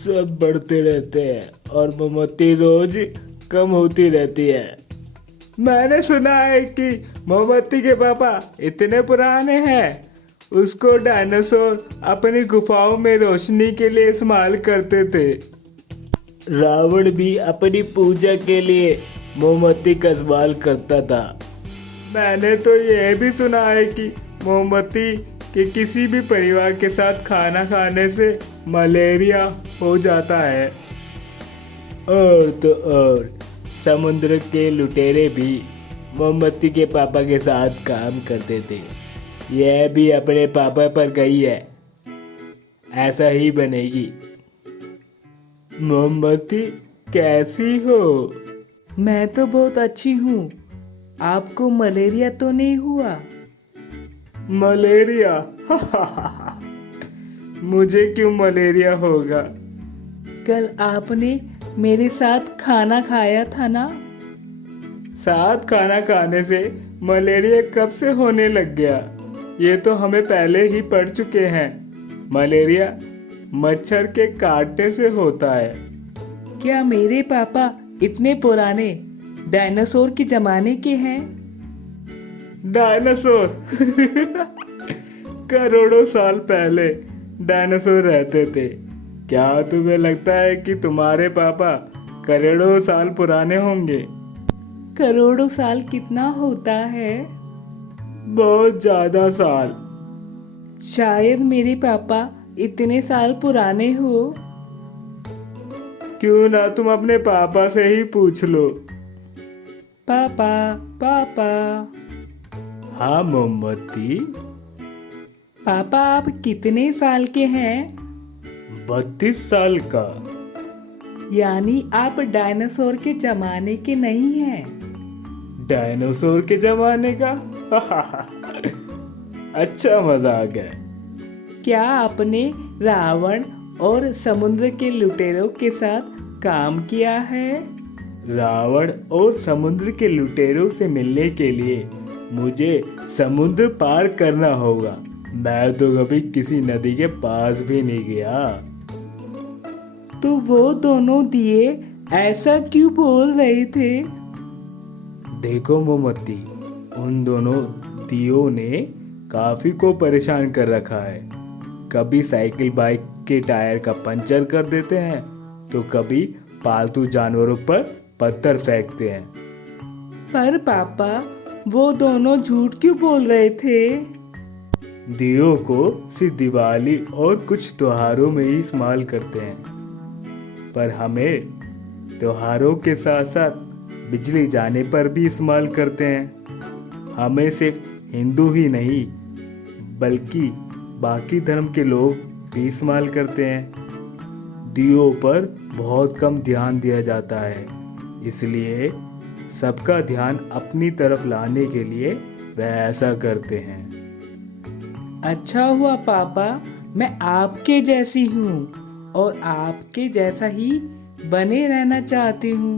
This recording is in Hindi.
सब बढ़ते रहते हैं और मोमबत्ती रोज कम होती रहती है। मैंने सुना है कि मोमबत्ती के पापा इतने पुराने हैं, उसको डायनासोर अपनी गुफाओं में रोशनी के लिए इस्तेमाल करते थे। रावण भी अपनी पूजा के लिए मोमबत्ती का इस्तेमाल करता था। मैंने तो यह भी सुना है कि मोमबत्ती के किसी भी परिवार के साथ खाना खाने से मलेरिया हो जाता है। और तो और समुद्र के लुटेरे भी मोमबत्ती के पापा के साथ काम करते थे। यह भी अपने पापा पर गई है, ऐसा ही बनेगी। मोमबत्ती कैसी हो? मैं तो बहुत अच्छी हूँ। आपको मलेरिया तो नहीं हुआ? मलेरिया? मुझे क्यों मलेरिया होगा? कल आपने मेरे साथ खाना खाया था ना? साथ खाना खाने से मलेरिया कब से होने लग गया? ये तो हमें पहले ही पढ़ चुके हैं। मलेरिया मच्छर के काटने से होता है। क्या मेरे पापा इतने पुराने डायनासोर के जमाने के हैं? डायनासोर? करोड़ों साल पहले डायनासोर रहते थे। क्या तुम्हें लगता है कि तुम्हारे पापा करोड़ों साल पुराने होंगे? करोड़ों साल कितना होता है? बहुत ज्यादा साल। शायद मेरे पापा इतने साल पुराने हो। क्यों ना तुम अपने पापा से ही पूछ लो। पापा, पापा। हाँ मोमबत्ती। पापा आप कितने साल के हैं? 32 साल का। यानी आप डायनासोर के जमाने के नहीं हैं। डायनासोर के जमाने का? अच्छा मजाक है। क्या आपने रावण और समुद्र के लुटेरों के साथ काम किया है? रावण और समुद्र के लुटेरों से मिलने के लिए मुझे समुद्र पार करना होगा। मैं तो कभी किसी नदी के पास भी नहीं गया। तो वो दोनों दिए ऐसा क्यों बोल रहे थे? देखो मोमबत्ती, उन दोनों दियों ने काफी को परेशान कर रखा है। कभी साइकिल बाइक के टायर का पंचर कर देते हैं, तो कभी पालतू जानवरों पर पत्थर फेंकते हैं। पर पापा वो दोनों झूठ क्यों बोल रहे थे? दियों को सिर्फ दिवाली और कुछ त्योहारों में ही इस्तेमाल करते हैं, पर हमें त्योहारों के साथ साथ बिजली जाने पर भी इस्तेमाल करते हैं। हमें सिर्फ हिंदू ही नहीं बल्कि बाकी धर्म के लोग भी इस्तेमाल करते हैं। दियों पर बहुत कम ध्यान दिया जाता है, इसलिए सबका ध्यान अपनी तरफ लाने के लिए वह ऐसा करते हैं। अच्छा हुआ पापा, मैं आपके जैसी हूँ और आपके जैसा ही बने रहना चाहती हूँ।